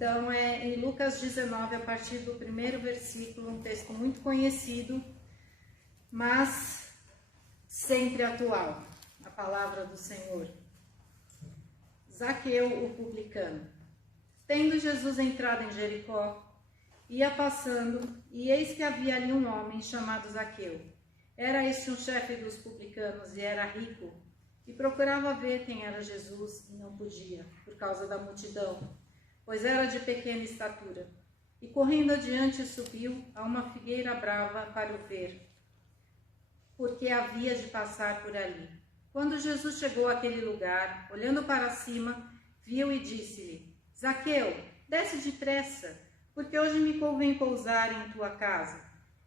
Então é em Lucas 19, a partir do primeiro versículo, um texto muito conhecido, mas sempre atual, a palavra do Senhor. Zaqueu, o publicano. Tendo Jesus entrado em Jericó, ia passando, e eis que havia ali um homem chamado Zaqueu. Era este um chefe dos publicanos e era rico, e procurava ver quem era Jesus e não podia, por causa da multidão, pois era de pequena estatura. E correndo adiante subiu a uma figueira brava para o ver, porque havia de passar por ali. Quando Jesus chegou àquele lugar, olhando para cima, viu e disse-lhe: Zaqueu, desce depressa, porque hoje me convém pousar em tua casa.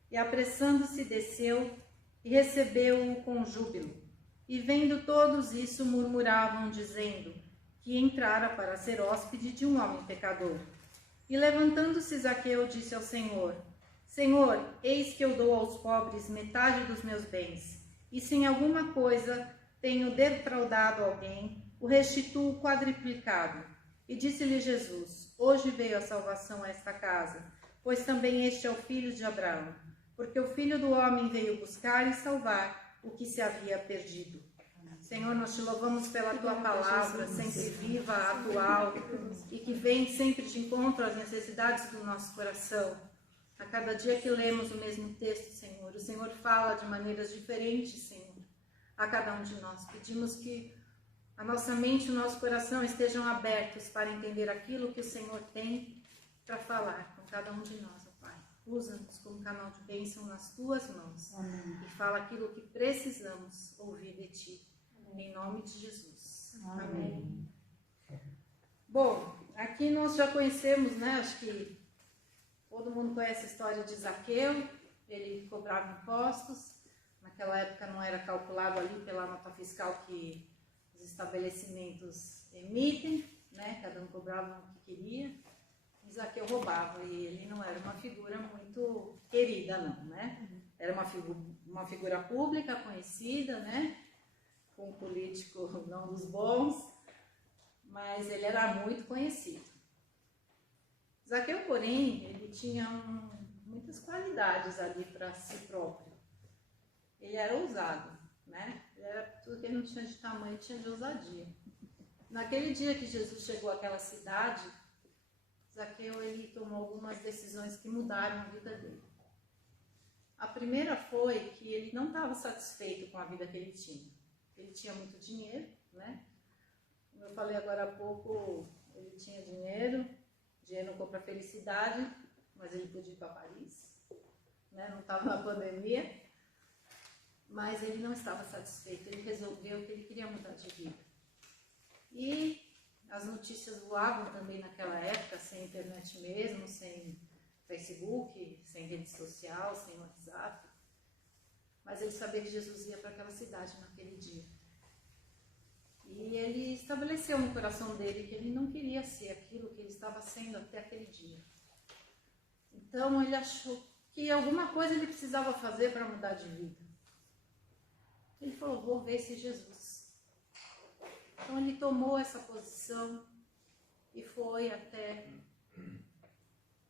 E apressando-se desceu e recebeu-o com júbilo. E vendo todos isso, murmuravam, dizendo que entrara para ser hóspede de um homem pecador. E levantando-se Zaqueu, disse ao Senhor: Senhor, eis que eu dou aos pobres metade dos meus bens, e se em alguma coisa tenho defraudado alguém, o restituo quadriplicado. E disse-lhe Jesus: Hoje veio a salvação a esta casa, pois também este é o filho de Abraão, porque o Filho do Homem veio buscar e salvar o que se havia perdido. Senhor, nós te louvamos pela tua palavra, sempre viva, atual, e que vem sempre de encontro às necessidades do nosso coração. A cada dia que lemos o mesmo texto, Senhor, o Senhor fala de maneiras diferentes, Senhor, a cada um de nós. Pedimos que a nossa mente e o nosso coração estejam abertos para entender aquilo que o Senhor tem para falar com cada um de nós, ó Pai. Usa-nos como canal de bênção nas tuas mãos. Amém. E fala aquilo que precisamos ouvir de ti. Amém. Em nome de Jesus. Amém. Amém. Bom, aqui nós já conhecemos, né? Acho que todo mundo conhece a história de Zaqueu. Ele cobrava impostos. Naquela época não era calculado ali pela nota fiscal que os estabelecimentos emitem, né? Cada um cobrava o que queria. E Zaqueu roubava, e ele não era uma figura muito querida, não, né? Era uma figura pública, conhecida, né? Um político não dos bons, mas ele era muito conhecido. Zaqueu, porém, ele tinha muitas qualidades ali para si próprio. Ele era ousado, né? Ele era tudo que ele não tinha de tamanho, tinha de ousadia. Naquele dia que Jesus chegou àquela cidade, Zaqueu ele tomou algumas decisões que mudaram a vida dele. A primeira foi que ele não estava satisfeito com a vida que ele tinha. Ele tinha muito dinheiro, né? Como eu falei agora há pouco, ele tinha dinheiro não compra felicidade, mas ele podia ir para Paris, né? Não estava na pandemia. Mas ele não estava satisfeito, ele resolveu que ele queria mudar de vida. E as notícias voavam também naquela época, sem internet mesmo, sem Facebook, sem rede social, sem WhatsApp. Mas ele sabia que Jesus ia para aquela cidade naquele dia. E ele estabeleceu no coração dele que ele não queria ser aquilo que ele estava sendo até aquele dia. Então ele achou que alguma coisa ele precisava fazer para mudar de vida. Ele falou: vou ver esse Jesus. Então ele tomou essa posição e foi até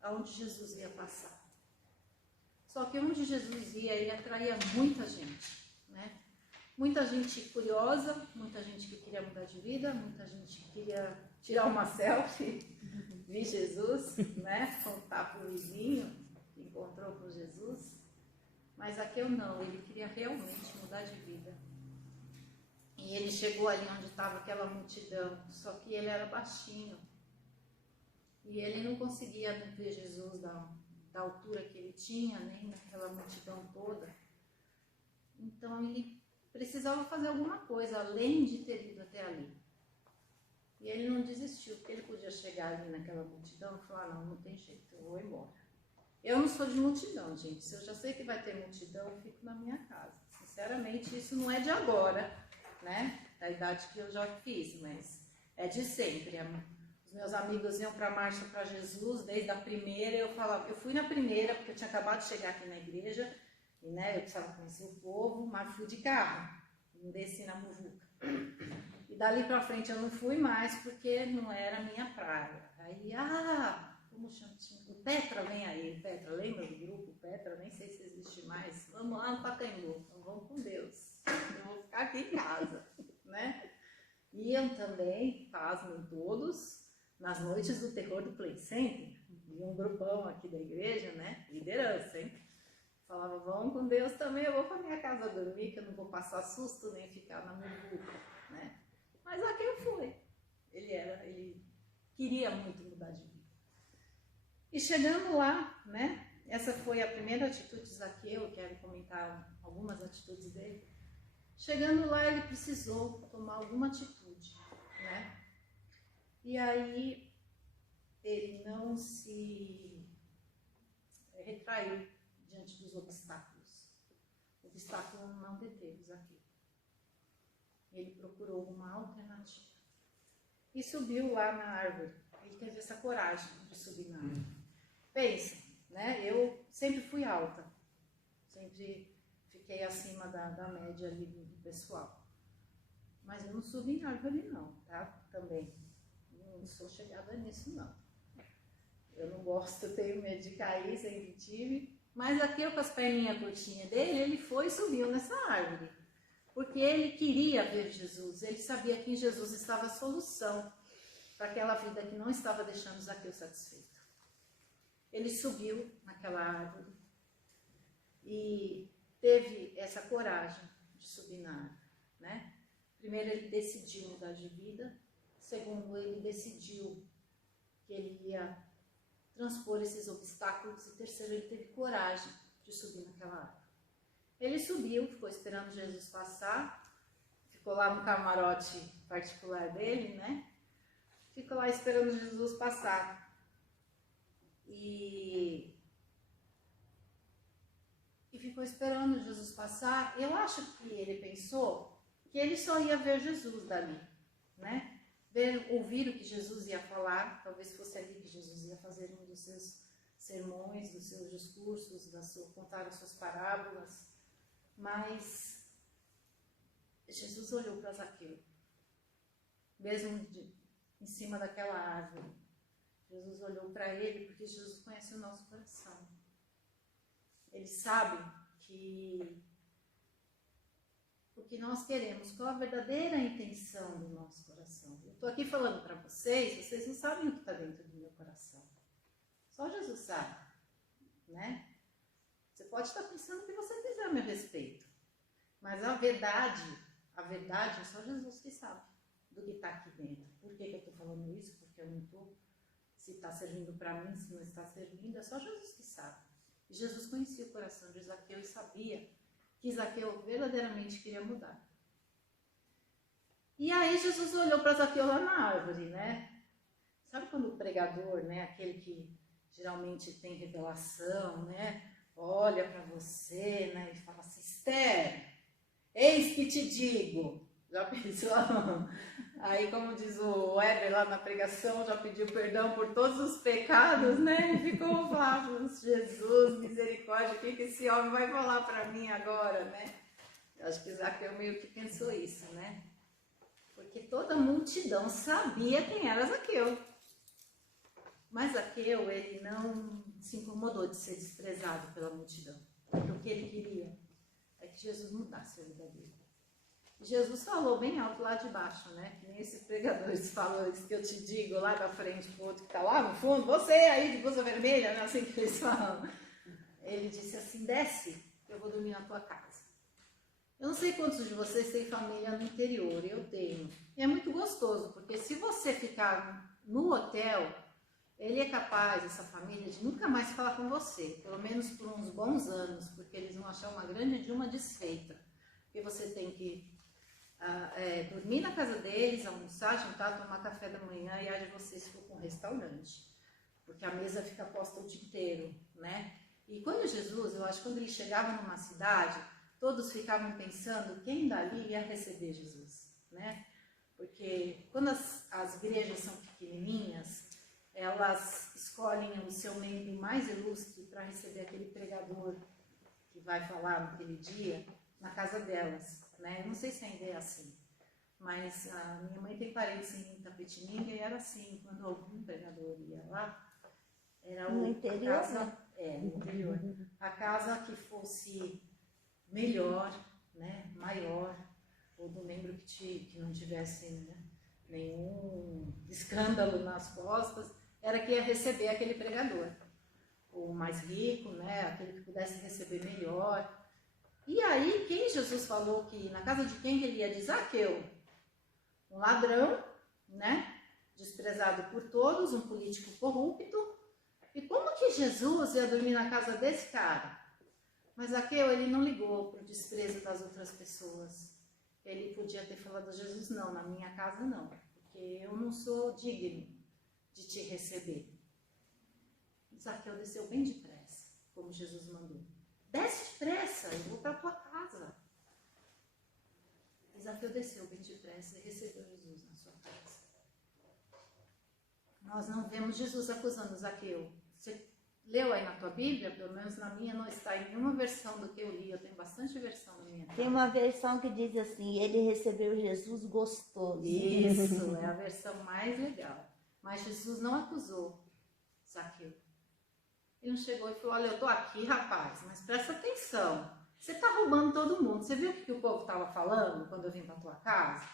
onde Jesus ia passar. Só que onde Jesus ia, ele atraía muita gente, né? Muita gente curiosa, muita gente que queria mudar de vida, muita gente que queria tirar uma selfie, ver Jesus, né? Contar para o vizinho que encontrou com Jesus. Mas Zaqueu não, ele queria realmente mudar de vida. E ele chegou ali onde estava aquela multidão, só que ele era baixinho. E ele não conseguia ver Jesus da altura que ele tinha, nem naquela multidão toda. Então ele precisava fazer alguma coisa, além de ter ido até ali. E ele não desistiu, porque ele podia chegar ali naquela multidão e falar: não tem jeito, eu vou embora. Eu não sou de multidão, gente. Se eu já sei que vai ter multidão, eu fico na minha casa. Sinceramente, isso não é de agora, né? Da idade que eu já fiz, mas é de sempre. Os meus amigos iam para a Marcha para Jesus, desde a primeira. Eu falava, eu fui na primeira, porque eu tinha acabado de chegar aqui na igreja, e né, eu precisava conhecer o povo, mas fui de carro, não desci na muvuca. E dali para frente eu não fui mais, porque não era a minha praia. Aí, Petra, vem aí. Petra, lembra do grupo Petra? Nem sei se existe mais. Vamos lá no Pacaembu, então vamos com Deus. Eu vou ficar aqui em casa, né? Iam também, pasmem todos, nas noites do terror do Play Center. E um grupão aqui da igreja, né? Liderança, hein? Falava, vamos com Deus também, eu vou pra minha casa dormir, que eu não vou passar susto nem ficar na muvuca, né? Mas Zaqueu foi. Ele queria muito mudar de vida. E chegando lá, né? Essa foi a primeira atitude de Zaqueu, quero comentar algumas atitudes dele. Chegando lá, ele precisou tomar alguma atitude, né? E aí, ele não se retraiu diante dos obstáculos. O obstáculo não deteve Zaqueu. Ele procurou uma alternativa. E subiu lá na árvore. Ele teve essa coragem de subir na árvore. Pensa, né? Eu sempre fui alta. Sempre fiquei acima da média ali do pessoal. Mas eu não subi em árvore não, tá? Também. Não sou chegada nisso não. Eu não gosto, eu tenho medo de cair, sempre tive. Mas aqui com as perninhas curtinhas dele, ele foi e subiu nessa árvore. Porque ele queria ver Jesus, ele sabia que em Jesus estava a solução para aquela vida que não estava deixando Zaqueu satisfeito. Ele subiu naquela árvore e teve essa coragem de subir na árvore, né? Primeiro, ele decidiu mudar de vida. Segundo, ele decidiu que ele ia transpor esses obstáculos. E terceiro, ele teve coragem de subir naquela árvore. Ele subiu, ficou esperando Jesus passar, ficou lá no camarote particular dele, né? Ficou lá esperando Jesus passar. E ficou esperando Jesus passar. Eu acho que ele pensou que ele só ia ver Jesus dali, né? Ouvir o que Jesus ia falar, talvez fosse ali que Jesus ia fazer um dos seus sermões, dos seus discursos, contar as suas parábolas. Mas Jesus olhou para Zaqueu, mesmo em cima daquela árvore. Jesus olhou para ele porque Jesus conhece o nosso coração. Ele sabe o que nós queremos, qual a verdadeira intenção do nosso coração. Eu estou aqui falando para vocês não sabem o que está dentro do meu coração. Só Jesus sabe, né? Você pode estar pensando o que você quiser a meu respeito, mas a verdade é só Jesus que sabe do que está aqui dentro. Por que eu estou falando isso? Porque eu não estou, se está servindo para mim, se não está servindo, é só Jesus que sabe. E Jesus conhecia o coração de Zaqueu e sabia que Zaqueu verdadeiramente queria mudar. E aí Jesus olhou para Zaqueu lá na árvore, né? Sabe quando o pregador, né, aquele que geralmente tem revelação, né, olha para você, né, e fala assim, Esther, eis que te digo. Já pensou? Aí, como diz o Weber lá na pregação, já pediu perdão por todos os pecados, né? E ficou falando, Jesus, misericórdia, o que esse homem vai falar para mim agora, né? Eu acho que Zaqueu meio que pensou isso, né? Porque toda a multidão sabia quem era Zaqueu. Mas Zaqueu, ele não se incomodou de ser desprezado pela multidão. Porque o que ele queria é que Jesus mudasse a vida dele. Jesus falou bem alto lá de baixo, né? Que nem esses pregadores falam isso que eu te digo lá da frente pro outro que tá lá no fundo. Você aí de blusa vermelha, né? Assim que eles falam. Ele disse assim, desce, eu vou dormir na tua casa. Eu não sei quantos de vocês têm família no interior, eu tenho. E é muito gostoso, porque se você ficar no hotel, ele é capaz, essa família, de nunca mais falar com você. Pelo menos por uns bons anos, porque eles vão achar uma grande de uma desfeita. Porque você tem que dormir na casa deles, almoçar, jantar, tomar café da manhã e aí vocês for com um restaurante, porque a mesa fica posta o dia inteiro, né? E quando Jesus, eu acho que quando ele chegava numa cidade, todos ficavam pensando quem dali ia receber Jesus, né? Porque quando as igrejas são pequenininhas, elas escolhem o seu membro mais ilustre para receber aquele pregador que vai falar naquele dia na casa delas. Né? Eu não sei se ainda é assim, mas a minha mãe tem parentes em Itapetininga e era assim, quando algum pregador ia lá, Era No interior, a casa, né? no interior. A casa que fosse melhor, né, maior, ou do membro que não tivesse, né, nenhum escândalo nas costas, era que ia receber aquele pregador. O mais rico, né, aquele que pudesse receber melhor. E aí, quem Jesus falou que na casa de quem ele ia? De Zaqueu, um ladrão, né, desprezado por todos, um político corrupto. E como que Jesus ia dormir na casa desse cara? Mas Zaqueu, ele não ligou para o desprezo das outras pessoas. Ele podia ter falado a Jesus, não, na minha casa não, porque eu não sou digno de te receber. Zaqueu desceu bem depressa, como Jesus mandou. Desce depressa, eu vou para a tua casa. E Zaqueu desceu bem depressa e recebeu Jesus na sua casa. Nós não vemos Jesus acusando Zaqueu. Você leu aí na tua Bíblia? Pelo menos na minha não está em nenhuma versão do que eu li. Eu tenho bastante versão na minha. Tem uma versão que diz assim, ele recebeu Jesus gostoso. Isso, é a versão mais legal. Mas Jesus não acusou Zaqueu. Ele não chegou e falou, olha, eu tô aqui, rapaz, mas presta atenção. Você tá roubando todo mundo. Você viu o que o povo estava falando quando eu vim para tua casa?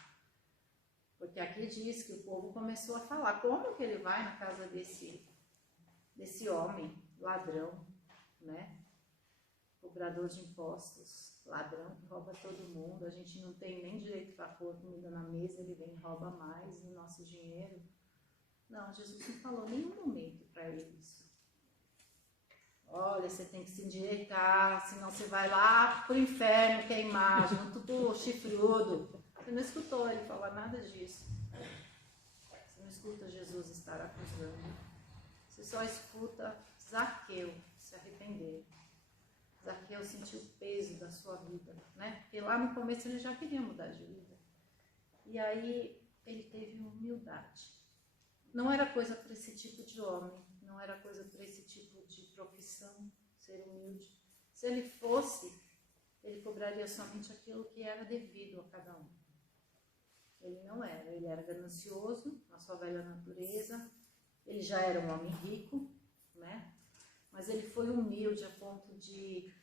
Porque aqui diz que o povo começou a falar, como que ele vai na casa desse homem, ladrão, né? Cobrador de impostos, ladrão que rouba todo mundo, a gente não tem nem direito para pôr comida na mesa, ele vem e rouba mais do nosso dinheiro. Não, Jesus não falou em nenhum momento para ele isso. Olha, você tem que se endireitar, senão você vai lá pro inferno queimar, junto com o chifrudo. Você não escutou ele falar nada disso. Você não escuta Jesus estar acusando. Você só escuta Zaqueu se arrepender. Zaqueu sentiu o peso da sua vida, né? Porque lá no começo ele já queria mudar de vida. E aí ele teve humildade. Não era coisa para esse tipo de homem, não era coisa para esse tipo de profissão, ser humilde. Se ele fosse, ele cobraria somente aquilo que era devido a cada um. Ele não era, ele era ganancioso, na sua velha natureza, ele já era um homem rico, né? Mas ele foi humilde a ponto de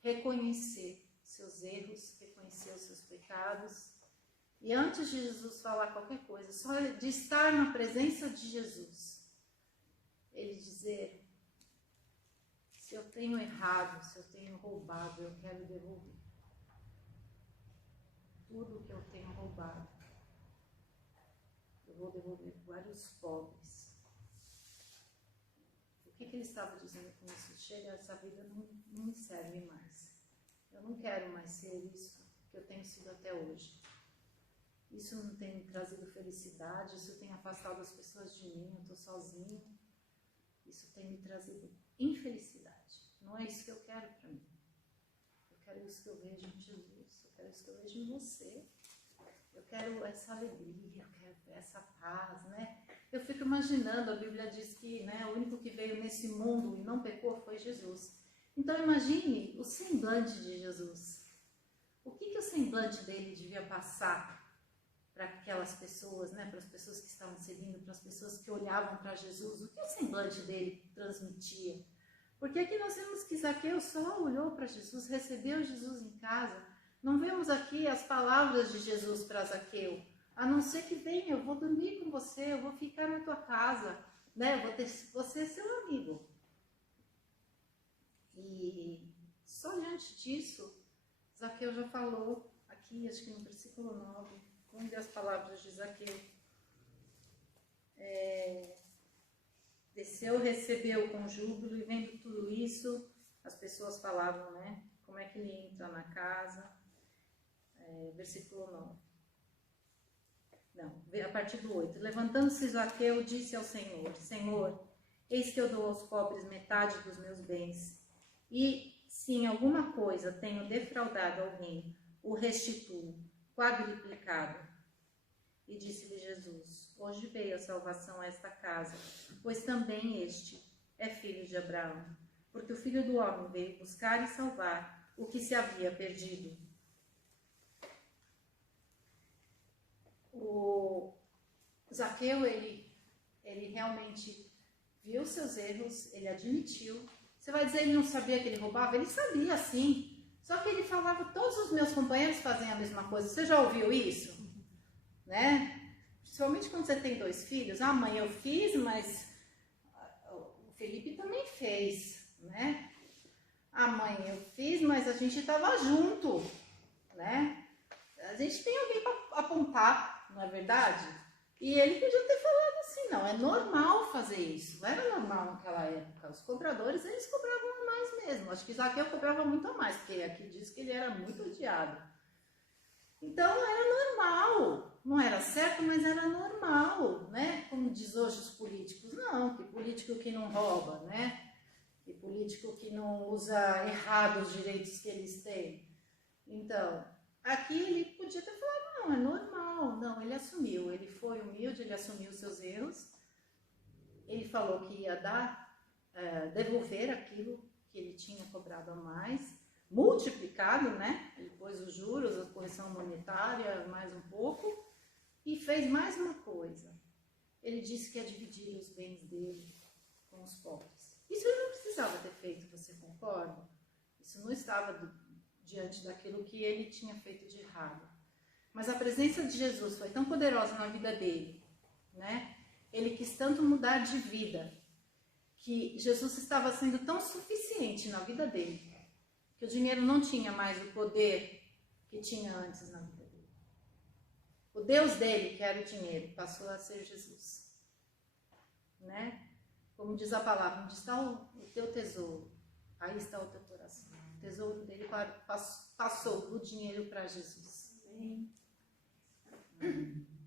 reconhecer seus erros, reconhecer os seus pecados. E antes de Jesus falar qualquer coisa, só de estar na presença de Jesus, ele dizer, se eu tenho errado, se eu tenho roubado, eu quero devolver. Tudo que eu tenho roubado, eu vou devolver para vários pobres. O que ele estava dizendo com isso? Chega, essa vida não me serve mais. Eu não quero mais ser isso que eu tenho sido até hoje. Isso não tem me trazido felicidade, isso tem afastado as pessoas de mim, eu estou sozinho. Isso tem me trazido infelicidade. Não é isso que eu quero para mim. Eu quero isso que eu vejo em Jesus, eu quero isso que eu vejo em você. Eu quero essa alegria, eu quero essa paz, né? Eu fico imaginando, a Bíblia diz que, né, o único que veio nesse mundo e não pecou foi Jesus. Então imagine o semblante de Jesus. O que o semblante dele devia passar para aquelas pessoas, né, para as pessoas que estavam seguindo, para as pessoas que olhavam para Jesus, o que o semblante dele transmitia? Porque aqui nós vemos que Zaqueu só olhou para Jesus, recebeu Jesus em casa. Não vemos aqui as palavras de Jesus para Zaqueu, a não ser que venha, eu vou dormir com você, eu vou ficar na tua casa, né, vou ser seu amigo. E só diante disso, Zaqueu já falou aqui, acho que no versículo 9, vamos ver as palavras de Zaqueu. Desceu, recebeu com júbilo, e vendo tudo isso, as pessoas falavam, né? Como é que ele entra na casa? Versículo 9. Não, a partir do 8. Levantando-se Zaqueu, disse ao Senhor, Senhor, eis que eu dou aos pobres metade dos meus bens, e se em alguma coisa tenho defraudado alguém, o restituo, quadruplicado. E disse-lhe Jesus, hoje veio a salvação a esta casa, pois também este é filho de Abraão, porque o Filho do Homem veio buscar e salvar o que se havia perdido. O Zaqueu, ele realmente viu seus erros, ele admitiu. Você vai dizer, ele não sabia que ele roubava? Ele sabia, sim. Só que ele falava, todos os meus companheiros fazem a mesma coisa. Você já ouviu isso? Né? Principalmente quando você tem 2 filhos. Ah, mãe, eu fiz, mas o Felipe também fez, né? Ah, mãe, eu fiz, mas a gente estava junto, né? A gente tem alguém para apontar, não é verdade? E ele podia ter falado assim, não, é normal fazer isso. Era normal naquela época. Os cobradores, eles cobravam a mais mesmo. Acho que Zaqueu cobrava muito a mais, porque aqui diz que ele era muito odiado. Então, era normal. Não era certo, mas era normal, né? Como diz hoje os políticos. Não, que político que não rouba, né? Que político que não usa errado os direitos que eles têm. Então, aqui ele podia ter falado, não, é normal. Não, ele assumiu. Ele foi humilde, ele assumiu seus erros. Ele falou que ia devolver aquilo que ele tinha cobrado a mais, multiplicado, né? Ele pôs os juros, a correção monetária, mais um pouco, e fez mais uma coisa. Ele disse que ia dividir os bens dele com os pobres. Isso ele não precisava ter feito, você concorda? Isso não estava diante daquilo que ele tinha feito de errado. Mas a presença de Jesus foi tão poderosa na vida dele, né? Ele quis tanto mudar de vida, que Jesus estava sendo tão suficiente na vida dele, que o dinheiro não tinha mais o poder que tinha antes na vida dele. O Deus dele, que era o dinheiro, passou a ser Jesus, né? Como diz a palavra, onde está o teu tesouro, aí está o teu coração. O tesouro dele passou do dinheiro para Jesus.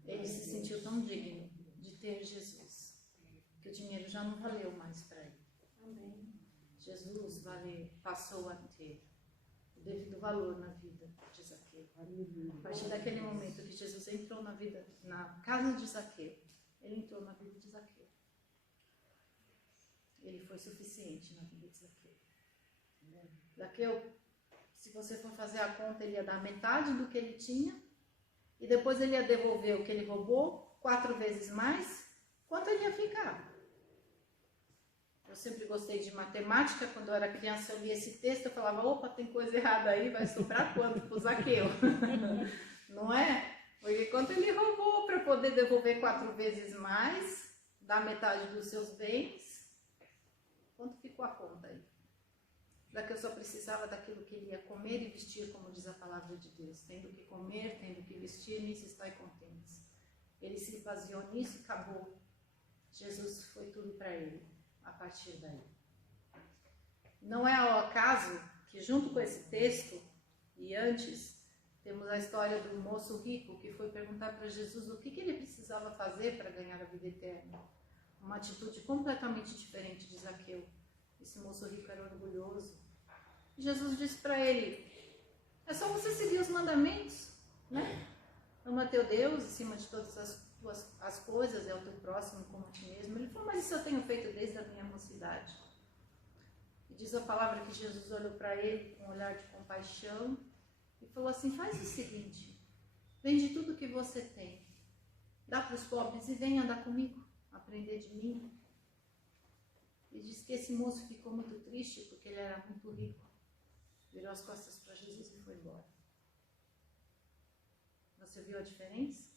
Ele se sentiu tão digno de ter Jesus, que o dinheiro já não valeu mais para ele. Jesus passou a ter o devido valor na vida de Zaqueu. A partir daquele momento que Jesus entrou na casa de Zaqueu, ele entrou na vida de Zaqueu. Ele foi suficiente na vida de Zaqueu. Zaqueu, se você for fazer a conta, ele ia dar metade do que ele tinha e depois ele ia devolver o que ele roubou 4 vezes mais. Quanto ele ia ficar? Eu sempre gostei de matemática. Quando eu era criança, eu lia esse texto, eu falava, opa, tem coisa errada aí, vai sobrar quanto para o Zaqueu? Não é? Porque quanto ele roubou para poder devolver 4 vezes mais, dar metade dos seus bens, quanto ficou a conta aí? Zaqueu só precisava daquilo que ele ia comer e vestir, como diz a palavra de Deus. Tendo que comer, tendo que vestir, nisso estai contentes. Ele se baseou nisso e acabou. Jesus foi tudo para ele, a partir daí. Não é ao acaso que, junto com esse texto, e antes, temos a história do moço rico que foi perguntar para Jesus o que ele precisava fazer para ganhar a vida eterna. Uma atitude completamente diferente de Zaqueu. Esse moço rico era orgulhoso. E Jesus disse para ele, é só você seguir os mandamentos, né? Ama teu Deus acima de todas as coisas, é o teu próximo como a ti mesmo. Ele falou, mas isso eu tenho feito desde a minha mocidade. E diz a palavra que Jesus olhou para ele com um olhar de compaixão e falou assim, faz o seguinte, vende tudo que você tem, dá para os pobres e vem andar comigo, aprender de mim. E diz que esse moço ficou muito triste porque ele era muito rico. Virou as costas para Jesus e foi embora. Você viu a diferença?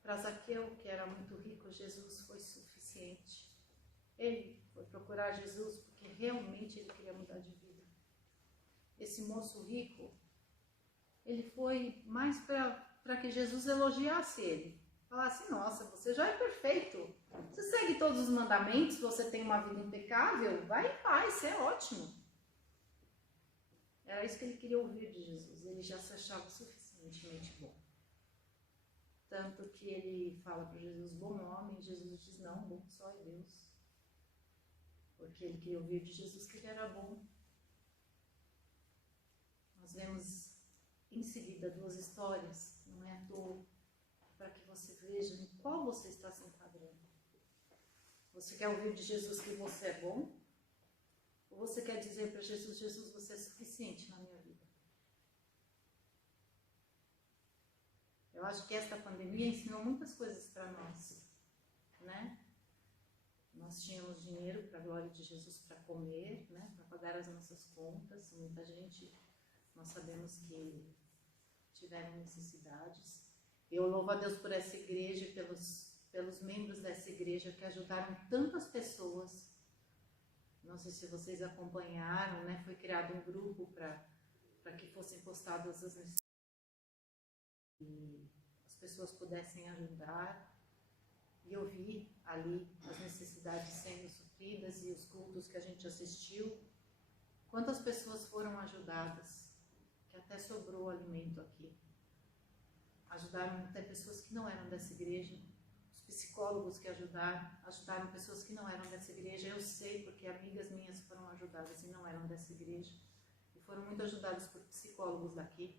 Para Zaqueu, que era muito rico, Jesus foi suficiente. Ele foi procurar Jesus porque realmente ele queria mudar de vida. Esse moço rico, ele foi mais para que Jesus elogiasse ele. Falasse, nossa, você já é perfeito. Você segue todos os mandamentos, você tem uma vida impecável, vai em paz, você é ótimo. Era isso que ele queria ouvir de Jesus. Ele já se achava suficientemente bom. Tanto que ele fala para Jesus, bom homem, e Jesus diz, não, bom só é Deus. Porque ele queria ouvir de Jesus que ele era bom. Nós vemos em seguida 2 histórias, não é à toa, para que você veja em qual você está se enquadrando. Você quer ouvir de Jesus que você é bom? Ou você quer dizer para Jesus, Jesus, você é suficiente na minha vida? Eu acho que esta pandemia ensinou muitas coisas para nós, né? nós tínhamos dinheiro para a glória de Jesus para comer, né, para pagar as nossas contas. Muita gente, nós sabemos que tiveram necessidades. Eu louvo a Deus por essa igreja e pelos membros dessa igreja que ajudaram tantas pessoas. Não sei se vocês acompanharam, né? Foi criado um grupo para que fossem postadas as necessidades e as pessoas pudessem ajudar. E eu vi ali as necessidades sendo supridas e os cultos que a gente assistiu. Quantas pessoas foram ajudadas, que até sobrou alimento aqui. Ajudaram até pessoas que não eram dessa igreja. Os psicólogos que ajudaram pessoas que não eram dessa igreja. Eu sei porque amigas minhas foram ajudadas e não eram dessa igreja. E foram muito ajudadas por psicólogos daqui.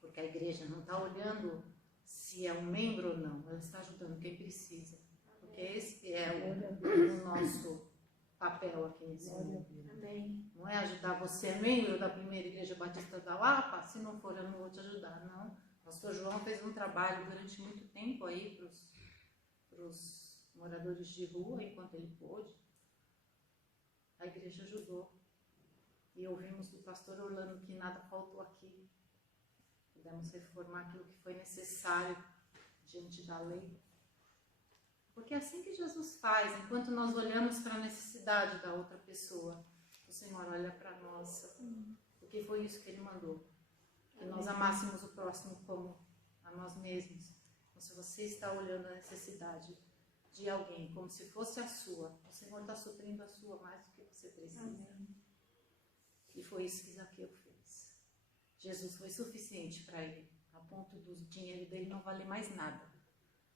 Porque a igreja não está olhando se é um membro ou não, ela está ajudando quem precisa. Porque esse é o nosso papel aqui nesse mundo. Amém. Não é ajudar você, é membro da primeira igreja batista da Lapa, se não for eu não vou te ajudar, não. O pastor João fez um trabalho durante muito tempo aí para os moradores de rua, enquanto ele pôde. A igreja ajudou. E ouvimos do pastor Orlando que nada faltou aqui. Pudemos reformar aquilo que foi necessário diante da lei. Porque é assim que Jesus faz, enquanto nós olhamos para a necessidade da outra pessoa, o Senhor olha para a nossa. Porque foi isso que Ele mandou. Que nós amássemos o próximo como a nós mesmos. Então, se você está olhando a necessidade de alguém como se fosse a sua, o Senhor está suprindo a sua mais do que você precisa. Amém. E foi isso que Zaqueu fez. Jesus foi suficiente para ele, a ponto do dinheiro dele não valer mais nada.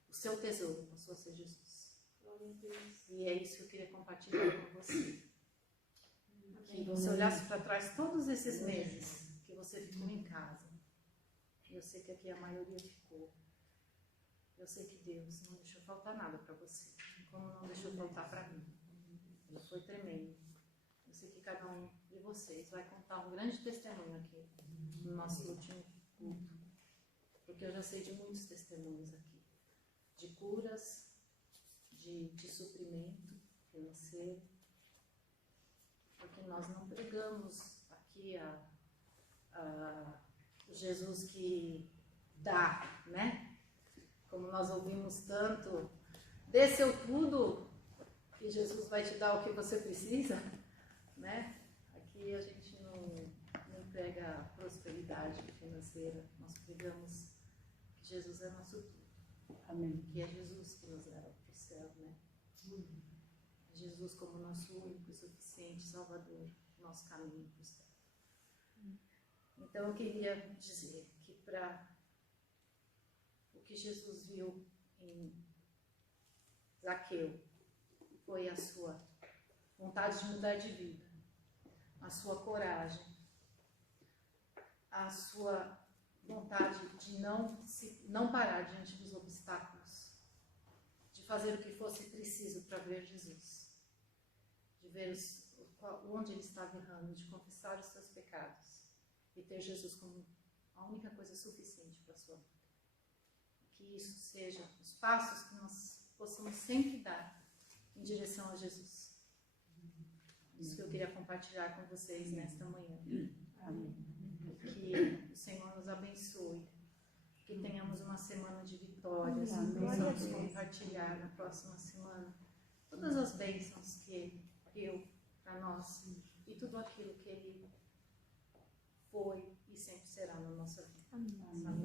O seu tesouro passou a ser Jesus. E é isso que eu queria compartilhar com você. Que você olhasse para trás todos esses meses que você ficou em casa. Eu sei que aqui a maioria ficou. Eu sei que Deus não deixou faltar nada para você, como não deixou faltar para mim. Ele foi tremendo. Eu sei que cada um de vocês vai contar um grande testemunho aqui no nosso último culto. Porque eu já sei de muitos testemunhos aqui. De curas, de suprimento financeiro. Porque nós não pregamos aqui o Jesus que dá, né? Como nós ouvimos tanto, dê seu tudo e Jesus vai te dar o que você precisa, né? Aqui a gente não prega prosperidade financeira, nós pregamos que Jesus é nosso tudo. Amém. Que é Jesus que nos leva para o céu, né? Jesus como nosso único e suficiente Salvador, nosso caminho para o céu. Então eu queria dizer que para o que Jesus viu em Zaqueu foi a sua vontade de mudar de vida, a sua coragem, a sua vontade de não parar diante dos obstáculos, de fazer o que fosse preciso para ver Jesus, de ver onde ele estava errando, de confessar os seus pecados e ter Jesus como a única coisa suficiente para a sua vida. Que isso seja os passos que nós possamos sempre dar em direção a Jesus. Isso que eu queria compartilhar com vocês nesta manhã. Amém. Que o Senhor nos abençoe, que tenhamos uma semana de vitórias, que possamos compartilhar na próxima semana todas as bênçãos que Ele deu para nós e tudo aquilo que Ele foi e sempre será na nossa vida. Amém.